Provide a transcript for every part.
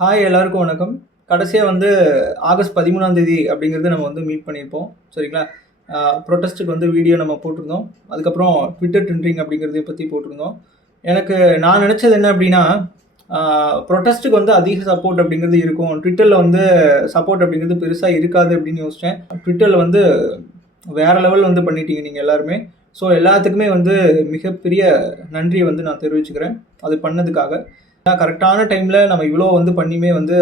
Hi எல்லாருக்கும் வணக்கம். கடைசியா வந்து ஆகஸ்ட் 13ஆம் தேதி அப்படிங்கிறது நம்ம வந்து மீட் பண்ணியிருப்போம். சரிங்களா? ப்ரொட்டஸ்ட்டுக்கு வந்து வீடியோ நம்ம போட்டிருந்தோம். அதுக்கப்புறம் ட்விட்டர் ட்ரெண்டிங் அப்படிங்கிறதையும் பத்தி போட்டிருந்தோம். எனக்கு நான் நினச்சது என்ன அப்படின்னா, ப்ரொட்டஸ்ட்டுக்கு வந்து அதிக சப்போர்ட் அப்படிங்கிறது இருக்கும். ட்விட்டர்ல வந்து சப்போர்ட் அப்படிங்கிறது பெருசா இருக்காது அப்படின்னு யோசிச்சேன். ட்விட்டர்ல வந்து வேற லெவல் வந்து பண்ணிட்டீங்க நீங்க எல்லாருமே. ஸோ எல்லாத்துக்குமே வந்து மிகப்பெரிய நன்றிய வந்து நான் தெரிவிச்சுக்கிறேன். அது பண்ணதுக்காக. கரெக்டான டைம்ல நம்ம இவ்வளோ வந்து பண்ணியுமே வந்து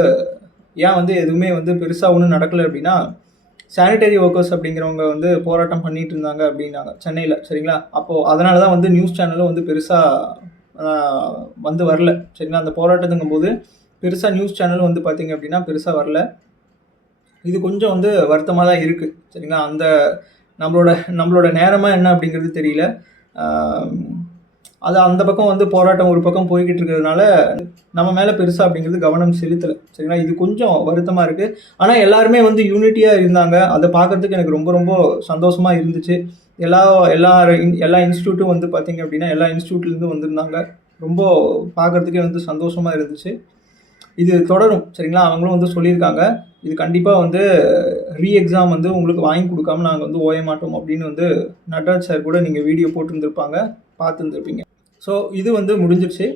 ஏன் வந்து எதுவுமே வந்து பெருசா ஒண்ணும் நடக்கல அப்படின்னா, சானிட்டரி வொர்க்கர்ஸ் அப்படிங்கிறவங்க வந்து போராட்டம் பண்ணிட்டு இருந்தாங்க அப்படின்னாங்க சென்னையில. சரிங்களா? அப்போ அதனால தான் வந்து நியூஸ் சேனலும் வந்து பெருசா அ வந்து வரல. சரிங்களா? அந்த போராட்டத்துங்கும்போது பெருசா நியூஸ் சேனலும் வந்து பார்த்தீங்க அப்படின்னா பெருசா வரல. இது கொஞ்சம் வந்து வருத்தமா தான் இருக்கு. சரிங்களா? அந்த நம்மளோட நம்மளோட நேரமா என்ன அப்படிங்கிறது தெரியல. ஆ அது அந்த பக்கம் வந்து போராட்டம் ஒரு பக்கம் போய்க்கிட்டு இருக்கிறதுனால, நம்ம மேல பெருசா அப்படிங்கிறது கவனம் செலுத்தல. சரிங்களா? இது கொஞ்சம் வருத்தமா இருக்கு. ஆனா எல்லாருமே வந்து யூனிட்டியா இருந்தாங்க. அத பார்க்கறதுக்கு எனக்கு ரொம்ப ரொம்ப சந்தோஷமா இருந்துச்சு. எல்லா எல்லா எல்லா இன்ஸ்டிடியூட்டும் வந்து பார்த்தீங்க அப்படின்னா, எல்லா இன்ஸ்டிடியூட்லேருந்து வந்திருந்தாங்க. ரொம்ப பார்க்கறதுக்கே வந்து சந்தோஷமா இருந்துச்சு. இது தொடரும். சரிங்களா? அவங்களும் வந்து சொல்லியிருக்காங்க. இது கண்டிப்பா வந்து எக்ஸாம் வந்து உங்களுக்கு வாங்கி குடுக்காம நாங்க வந்து ஓய மாட்டோம் அப்படின்னு வந்து நட்ராஜ் சார் கூட நீங்க வீடியோ போட்டிருந்திருப்பாங்க. பார்த்துருந்துருப்பீங்க. ஸோ இது வந்து முடிஞ்சிருச்சு.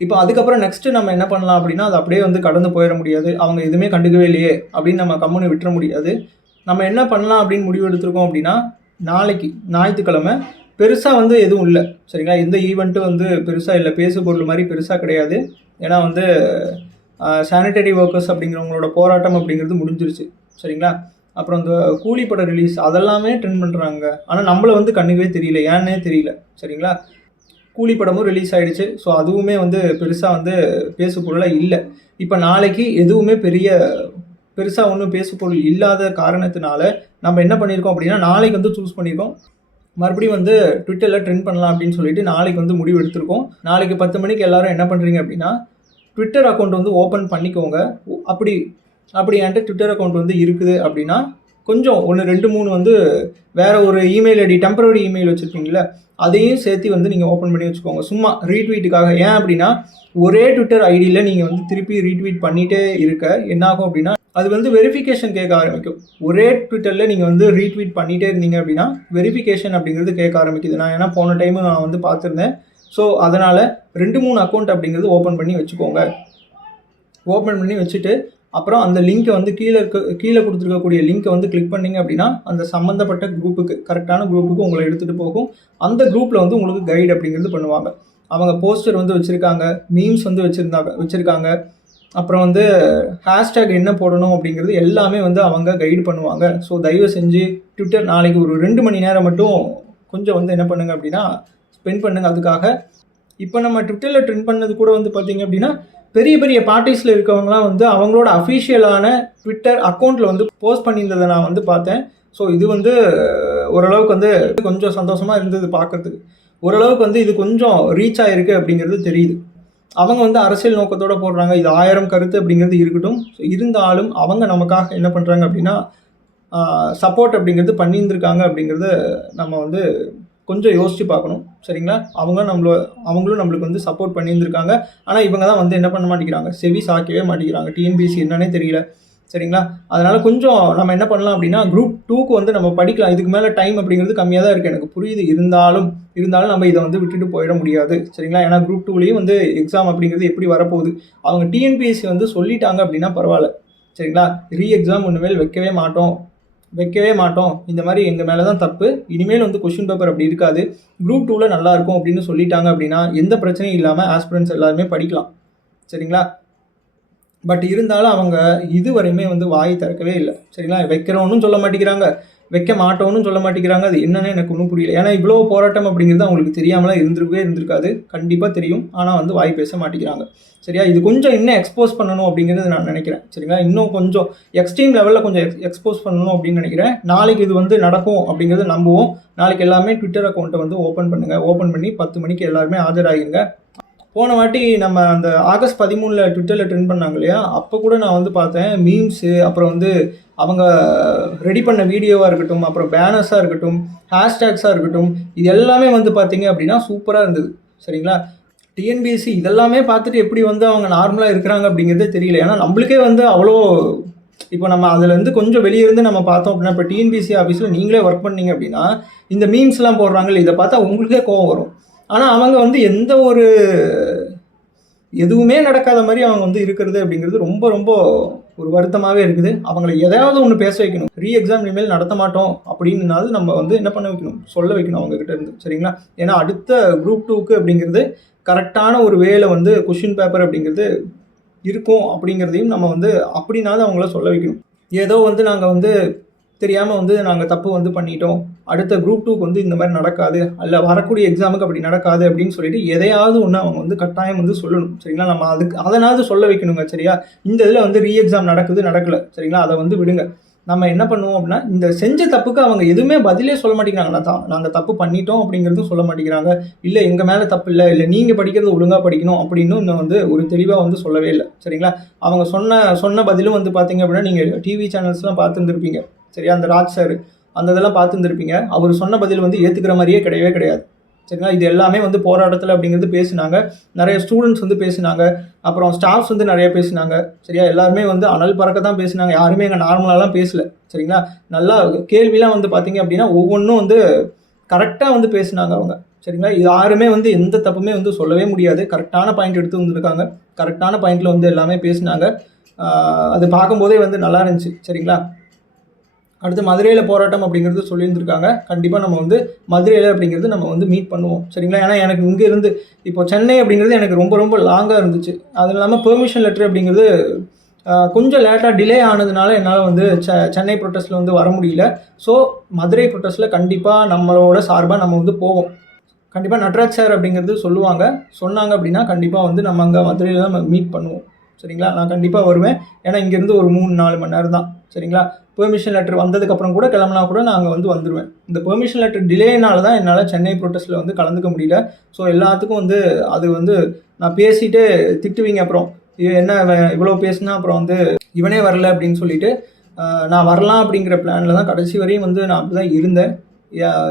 இப்போ அதுக்கப்புறம் நெக்ஸ்ட் நம்ம என்ன பண்ணலாம் அப்படின்னா, அது அப்படியே வந்து கடந்து போயிற முடியாது. அவங்க எதுவுமே கண்டுக்கவே இல்லையே அப்படின்னு நம்ம கம்முனு விட்டுற முடியாது. நம்ம என்ன பண்ணலாம் அப்படின்னு முடிவு எடுத்திருக்கோம் அப்படின்னா, நாளைக்கு ஞாயித்துக்கிழமை பெருசா வந்து எதுவும் இல்ல. சரிங்களா? எந்த ஈவென்ட்டும் வந்து பெருசா இல்ல. பேசு பொருள் மாரி பெருசா கிடையாது. ஏன்னா வந்து சானிட்டரி வொர்க்கர்ஸ் அப்படிங்கிறவங்களோட போராட்டம் அப்படிங்கிறது முடிஞ்சிருச்சு. சரிங்களா? அப்புறம் இந்த கூலி படம் ரிலீஸ் அதெல்லாமே ட்ரெண்ட் பண்றாங்க. ஆனா நம்மள வந்து கண்டுக்கவே தெரியல. ஏன்னே தெரியல. சரிங்களா? கூலி படமும் ரிலீஸ் ஆயிடுச்சு. ஸோ அதுவுமே வந்து பெருசா வந்து பேசு பொருளா இல்ல. இப்ப நாளைக்கு எதுவுமே பெருசா ஒண்ணும் பேசு பொருள் இல்லாத காரணத்தினால, நம்ம என்ன பண்ணியிருக்கோம் அப்படின்னா, நாளைக்கு வந்து சூஸ் பண்ணியிருக்கோம். மறுபடியும் வந்து ட்விட்டர்ல ட்ரெண்ட் பண்ணலாம் அப்படின்னு சொல்லிட்டு நாளைக்கு வந்து முடிவு எடுத்திருக்கோம். நாளைக்கு 10 மணிக்கு எல்லாரும் என்ன பண்றீங்க அப்படின்னா, ட்விட்டர் அக்கவுண்ட் வந்து ஓப்பன் பண்ணிக்கோங்க. அப்படி அப்படி என்ட்ட ட்விட்டர் அக்கவுண்ட் வந்து இருக்குது அப்படின்னா, கொஞ்சம் 1, 2, 3 வந்து வேற ஒரு இமெயில் ஐடி டெம்பரரி இமெயில் வச்சிருப்பீங்கல்ல, அதையும் சேர்த்து வந்து நீங்க ஓப்பன் பண்ணி வச்சுக்கோங்க. சும்மா ரீட்வீட்டுக்காக. ஏன் அப்படின்னா, ஒரே ட்விட்டர் ஐடியில நீங்க வந்து திருப்பி ரீட்வீட் பண்ணிட்டே இருக்க என்ன ஆகும் அப்படின்னா, அது வந்து வெரிஃபிகேஷன் கேட்க ஆரம்பிக்கும். ஒரே ட்விட்டர்ல நீங்க வந்து ரீட்வீட் பண்ணிட்டே இருந்தீங்க அப்படின்னா, வெரிஃபிகேஷன் அப்படிங்கிறது கேட்க ஆரம்பிக்குது. நான் ஏன்னா போன டைம் நான் வந்து பார்த்துருந்தேன். ஸோ அதனால 2, 3 அக்கவுண்ட் அப்படிங்கிறது ஓப்பன் பண்ணி வச்சுக்கோங்க. ஓப்பன் பண்ணி வச்சுட்டு, அப்புறம் அந்த லிங்க்கை வந்து கீழ குடுத்துருக்கக்கூடிய லிங்க்கை வந்து கிளிக் பண்ணீங்க அப்படின்னா, அந்த சம்மந்தப்பட்ட குரூப்புக்கு கரெக்டான குரூப்புக்கு உங்கள எடுத்துட்டு போகும். அந்த குரூப்ல வந்து உங்களுக்கு கைடு அப்படிங்கிறது பண்ணுவாங்க. அவங்க போஸ்டர் வந்து வச்சிருக்காங்க. மீம்ஸ் வந்து வச்சிருக்காங்க. அப்புறம் வந்து ஹேஷ்டேக் என்ன போடணும் அப்படிங்கிறது எல்லாமே வந்து அவங்க கைடு பண்ணுவாங்க. ஸோ தயவு செஞ்சு ட்விட்டர் நாளைக்கு ஒரு 2 மணி நேரம் மட்டும் கொஞ்சம் வந்து என்ன பண்ணுங்க அப்படின்னா, ஸ்பெண்ட் பண்ணுங்க அதுக்காக. இப்ப நம்ம ட்விட்டர்ல ட்ரெண்ட் பண்ணது கூட வந்து பார்த்தீங்க அப்படின்னா, பெரிய பெரிய பார்ட்டீஸ்ல இருக்கவங்கலாம் வந்து அவங்களோட அஃபிஷியலான ட்விட்டர் அக்கவுண்ட்ல வந்து போஸ்ட் பண்ணியிருந்தத நான் வந்து பார்த்தேன். ஸோ இது வந்து ஓரளவுக்கு வந்து கொஞ்சம் சந்தோஷமா இருந்தது பார்க்கறதுக்கு. ஓரளவுக்கு வந்து இது கொஞ்சம் ரீச் ஆயிருக்கு அப்படிங்கிறது தெரியுது. அவங்க வந்து அரசியல் நோக்கத்தோட போடுறாங்க. இது 1000 கருத்து அப்படிங்கிறது இருக்கட்டும். இருந்தாலும் அவங்க நமக்காக என்ன பண்றாங்க அப்படின்னா, சப்போர்ட் அப்படிங்கிறது பண்ணியிருந்திருக்காங்க அப்படிங்கிறத நம்ம வந்து கொஞ்சம் யோசிச்சு பார்க்கணும். சரிங்களா? அவங்களும் நம்மளுக்கு வந்து சப்போர்ட் பண்ணியிருந்திருக்காங்க. ஆனா இவங்க தான் வந்து என்ன பண்ண மாட்டேங்கிறாங்க, செவி சாய்க்கவே மாட்டேங்கிறாங்க. டிஎன்பிஎஸ்சி என்னன்னே தெரியல. சரிங்களா? அதனால கொஞ்சம் நம்ம என்ன பண்ணலாம் அப்படின்னா, குரூப் 2க்கு வந்து நம்ம படிக்கலாம். இதுக்கு மேல டைம் அப்படிங்கிறது கம்மியா தான் இருக்கு. எனக்கு புரியுது. இருந்தாலும் நம்ம இத வந்து விட்டுட்டு போயிட முடியாது. சரிங்களா? ஏன்னா குரூப் 2லயும் வந்து எக்ஸாம் அப்படிங்கிறது எப்படி வரப்போகுது? அவங்க டிஎன்பிஎஸ்சி வந்து சொல்லிட்டாங்க அப்படின்னா பரவால்ல. சரிங்களா? எக்ஸாம் இனிமேல் வைக்கவே மாட்டோம். இந்த மாரி எங்க மேல தான் தப்பு. இனிமேல் வந்து கொஸ்டின் பேப்பர் அப்படி இருக்காது. குரூப் 2ல நல்லா இருக்கும் அப்படின்னு சொல்லிட்டாங்க அப்படின்னா, எந்த பிரச்சனையும் இல்லாம ஆஸ்பிரண்ட்ஸ் எல்லாருமே படிக்கலாம். சரிங்களா? பட் இருந்தாலும் அவங்க இதுவரையுமே வந்து வாய் திறக்கவே இல்ல. சரிங்களா? வைக்கிறோம்னு சொல்ல மாட்டேங்கிறாங்க. வைக்க மாட்டோம்னு சொல்ல மாட்டேங்கிறாங்க. அது என்னன்னு எனக்கு ஒண்ணும் புரியல. ஏன்னா இவ்வளோ போராட்டம் அப்படிங்கிறது அவங்களுக்கு தெரியாமலாம் இருந்திருக்காது. கண்டிப்பா தெரியும். ஆனா வந்து வாய் பேச மாட்டேங்கிறாங்க. சரியா? இது கொஞ்சம் இன்னும் எக்ஸ்போஸ் பண்ணணும் அப்படிங்கிறது நான் நினைக்கிறேன். சரிங்களா? இன்னும் கொஞ்சம் எக்ஸ்ட்ரீம் லெவல்ல கொஞ்சம் எக்ஸ்போஸ் பண்ணணும் அப்படின்னு நினைக்கிறேன். நாளைக்கு இது வந்து நடக்கும் அப்படிங்கிறத நம்புவோம். நாளைக்கு எல்லாமே ட்விட்டர் அக்கவுண்ட்ட வந்து ஓப்பன் பண்ணுங்க. ஓப்பன் பண்ணி 10 மணிக்கு எல்லாருமே ஆஜராகிருங்க. போன வாட்டி நம்ம அந்த ஆகஸ்ட் 13ல ட்விட்டர்ல ட்ரெண்ட் பண்ணாங்க இல்லையா? அப்ப கூட நான் வந்து பார்த்தேன். மீம்ஸு அப்புறம் வந்து அவங்க ரெடி பண்ண வீடியோவா இருக்கட்டும், அப்புறம் பேனர்ஸா இருக்கட்டும், ஹேஷ்டேக்ஸா இருக்கட்டும், இது எல்லாமே வந்து பார்த்தீங்க அப்படின்னா சூப்பரா இருந்தது. சரிங்களா? டிஎன்பிஎஸ்சி இதெல்லாமே பார்த்துட்டு எப்படி வந்து அவங்க நார்மலாக இருக்கிறாங்க அப்படிங்கிறதே தெரியல. ஏன்னா நம்மளுக்கே வந்து அவ்வளோ இப்போ நம்ம அதுலேருந்து கொஞ்சம் வெளியே இருந்து நம்ம பார்த்தோம் அப்படின்னா, இப்போ டிஎன்பிஎஸ்சி ஆஃபீஸில் நீங்களே ஒர்க் பண்ணீங்க அப்படின்னா, இந்த மீம்ஸ்லாம் போடுறாங்கல்ல, இதை பார்த்தா உங்களுக்கே கோவம் வரும். ஆனால் அவங்க வந்து எந்த ஒரு எதுவுமே நடக்காத மாதிரி அவங்க வந்து இருக்கிறது அப்படிங்கிறது ரொம்ப ரொம்ப ஒரு வருத்தமாகவே இருக்குது. அவங்கள எதையாவது ஒன்று பேச வைக்கணும். எக்ஸாம் இனிமேல் நடத்த மாட்டோம் அப்படின்னாவது நம்ம வந்து என்ன பண்ண வைக்கணும், சொல்ல வைக்கணும் அவங்ககிட்ட இருந்து. சரிங்களா? ஏன்னா அடுத்த குரூப் 2க்கு அப்படிங்கிறது கரெக்டான ஒரு வேலை வந்து கொஷின் பேப்பர் அப்படிங்கிறது இருக்கும் அப்படிங்கிறதையும் நம்ம வந்து அப்படின்னாவது அவங்கள சொல்ல வைக்கணும். ஏதோ வந்து நாங்கள் வந்து தெரியாமல் வந்து நாங்கள் தப்பு வந்து பண்ணிட்டோம், அடுத்த குரூப் 2க்கு வந்து இந்த மாதிரி நடக்காது, அல்ல வரக்கூடிய எக்ஸாமுக்கு அப்படி நடக்காது அப்படின்னு சொல்லிட்டு எதையாவது ஒன்று அவங்க வந்து கட்டாயம் வந்து சொல்லணும். சரிங்களா? நம்ம அதுக்கு அதனாவது சொல்ல வைக்கணுங்க. சரியா? இந்த இதில் வந்து எக்ஸாம் நடக்கலை. சரிங்களா? அதை வந்து விடுங்க. நம்ம என்ன பண்ணுவோம் அப்படின்னா, இந்த செஞ்ச தப்புக்கு அவங்க எதுவுமே பதிலே சொல்ல மாட்டேங்கிறாங்க. நாங்கள் தப்பு பண்ணிட்டோம் அப்படிங்கிறதும் சொல்ல மாட்டேங்கிறாங்க. இல்லை எங்கள் மேலே தப்பு இல்லை நீங்கள் படிக்கிறது ஒழுங்காக படிக்கணும் அப்படின்னு இன்னும் வந்து ஒரு தெளிவாக வந்து சொல்லவே இல்லை. சரிங்களா? அவங்க சொன்ன பதிலும் வந்து பார்த்தீங்க அப்படின்னா, நீங்கள் டிவி சேனல்ஸ்லாம் பார்த்துருந்துருப்பீங்க. சரியா? அந்த ராஜ் சார் அந்த இதெல்லாம் பார்த்துருந்துருப்பீங்க. அவர் சொன்ன பதில் வந்து ஏற்றுக்கிற மாதிரியே கிடையவே கிடையாது. சரிங்களா? இது எல்லாமே வந்து போராட்டத்தில் அப்படிங்கிறது பேசினாங்க. நிறைய ஸ்டூடெண்ட்ஸ் வந்து பேசினாங்க. அப்புறம் ஸ்டாஃப்ஸ் வந்து நிறைய பேசினாங்க. சரியா? எல்லாருமே வந்து அனல் பறக்க தான் பேசினாங்க. யாருமே எங்கள் நார்மலாலாம் பேசலை. சரிங்களா? நல்லா கேள்விலாம் வந்து பார்த்தீங்க அப்படின்னா ஒவ்வொன்றும் வந்து கரெக்டாக வந்து பேசினாங்க அவங்க. சரிங்களா? யாருமே வந்து எந்த தப்புமே வந்து சொல்லவே முடியாது. கரெக்டான பாயிண்ட் எடுத்து வந்துருக்காங்க. கரெக்டான பாயிண்டில் வந்து எல்லாமே பேசினாங்க. அது பார்க்கும்போதே வந்து நல்லா இருந்துச்சு. சரிங்களா? அடுத்து மதுரையில் போராட்டம் அப்படிங்கிறது சொல்லியிருந்துருக்காங்க. கண்டிப்பாக நம்ம வந்து மதுரையில் அப்படிங்கிறது நம்ம வந்து மீட் பண்ணுவோம். சரிங்களா? ஏன்னா எனக்கு இங்கே இருந்து இப்போ சென்னை அப்படிங்கிறது எனக்கு ரொம்ப ரொம்ப லாங்காக இருந்துச்சு. அதுவும் இல்லாமல் பெர்மிஷன் லெட்டர் அப்படிங்கிறது கொஞ்சம் லேட்டாக டிலே ஆனதுனால என்னால் வந்து சென்னை ப்ரொட்டஸ்ட்டில் வந்து வர முடியல. ஸோ மதுரை ப்ரொட்டஸ்ட்டில் கண்டிப்பாக நம்மளோட சார்பாக நம்ம வந்து போவோம். கண்டிப்பாக நட்ராஜ் சார் அப்படிங்கிறது சொன்னாங்க அப்படின்னா கண்டிப்பாக வந்து நம்ம அங்கே மதுரையில் தான் மீட் பண்ணுவோம். சரிங்களா? நான் கண்டிப்பாக வருவேன். ஏன்னா இங்கேருந்து ஒரு 3-4 மணி நேரம் தான். சரிங்களா? பெர்மிஷன் லெட்டர் வந்ததுக்கப்புறம் கூட கிளம்புனா கூட நான் அங்கே வந்து வந்துடுவேன். இந்த பெர்மிஷன் லெட்டர் டிலேனால தான் என்னால் சென்னை ப்ரொட்டஸ்ட்டில் வந்து கலந்துக்க முடியல. ஸோ எல்லாத்துக்கும் வந்து அது வந்து நான் பேசிட்டு திட்டுவீங்க அப்புறம். என்ன இவ்வளோ பேசுனா அப்புறம் வந்து இவனே வரல அப்படின்னு சொல்லிட்டு நான் வரலாம் அப்படிங்கிற பிளானில் தான் கடைசி வரையும் வந்து நான் அப்படி தான் இருந்தேன்.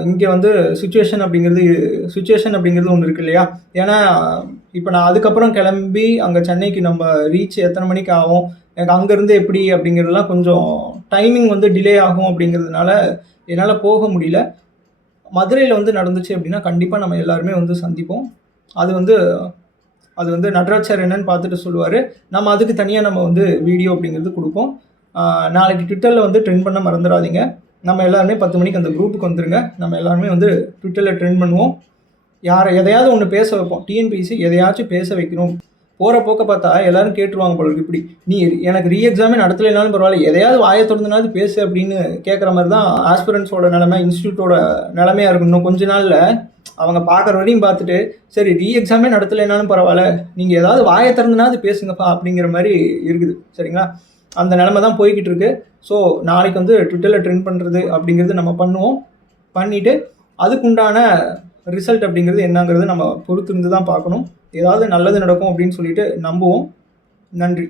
இங்கே வந்து சுச்சுவேஷன் அப்படிங்கிறது ஒன்று இருக்குது இல்லையா? ஏன்னா இப்போ நான் அதுக்கப்புறம் கிளம்பி அங்கே சென்னைக்கு நம்ம ரீச் எத்தனை மணிக்கு ஆகும், எனக்கு அங்கேருந்து எப்படி அப்படிங்கிறதுலாம் கொஞ்சம் டைமிங் வந்து டிலே ஆகும் அப்படிங்கிறதுனால என்னால் போக முடியல. மதுரையில் வந்து நடந்துச்சு அப்படின்னா கண்டிப்பாக நம்ம எல்லாருமே வந்து சந்திப்போம். அது வந்து நட்ராஜ் சார் என்னன்னு பார்த்துட்டு சொல்லுவார். நம்ம அதுக்கு தனியாக நம்ம வந்து வீடியோ அப்படிங்கிறது கொடுப்போம். நாளைக்கு ட்விட்டரில் வந்து ட்ரெண்ட் பண்ண மறந்துடாதீங்க. நம்ம எல்லாருமே 10 மணிக்கு அந்த குரூப்புக்கு வந்துருங்க. நம்ம எல்லாருமே வந்து ட்விட்டரில் ட்ரெண்ட் பண்ணுவோம். எதையாவது ஒன்று பேச வைப்போம். டிஎன்பிஎஸ்சி எதையாச்சும் பேச வைக்கணும். போகிற போக்க பார்த்தா எல்லாரும் கேட்டுருவாங்க போல இருக்கு. இப்படி நீ எனக்கு எக்ஸாமே நடத்தலைனாலும் பரவாயில்ல, எதையாவது வாயை திறந்துனாவது பேசு அப்படின்னு கேட்குற மாதிரி தான் ஆஸ்பிரன்ஸோட நிலைமை, இன்ஸ்டியூட்டோட நிலைமையாக இருக்கும். இன்னும் கொஞ்ச நாளில் அவங்க பார்க்குற வரையும் பார்த்துட்டு சரி எக்ஸாமே நடத்தலைனாலும் பரவாயில்ல, நீங்கள் ஏதாவது வாயை திறந்துனாவது பேசுங்கப்பா அப்படிங்கிற மாதிரி இருக்குது. சரிங்களா? அந்த நிலைமை தான் போய்கிட்டு இருக்கு. ஸோ நாளைக்கு வந்து ட்விட்டரில் ட்ரெண்ட் பண்ணுறது அப்படிங்கிறது நம்ம பண்ணுவோம். பண்ணிவிட்டு அதுக்குண்டான ரிசல்ட் அப்படிங்கிறது என்னங்கிறது நம்ம பொறுத்திருந்து தான் பார்க்கணும். ஏதாவது நல்லது நடக்கும் அப்படின்னு சொல்லிட்டு நம்புவோம். நன்றி.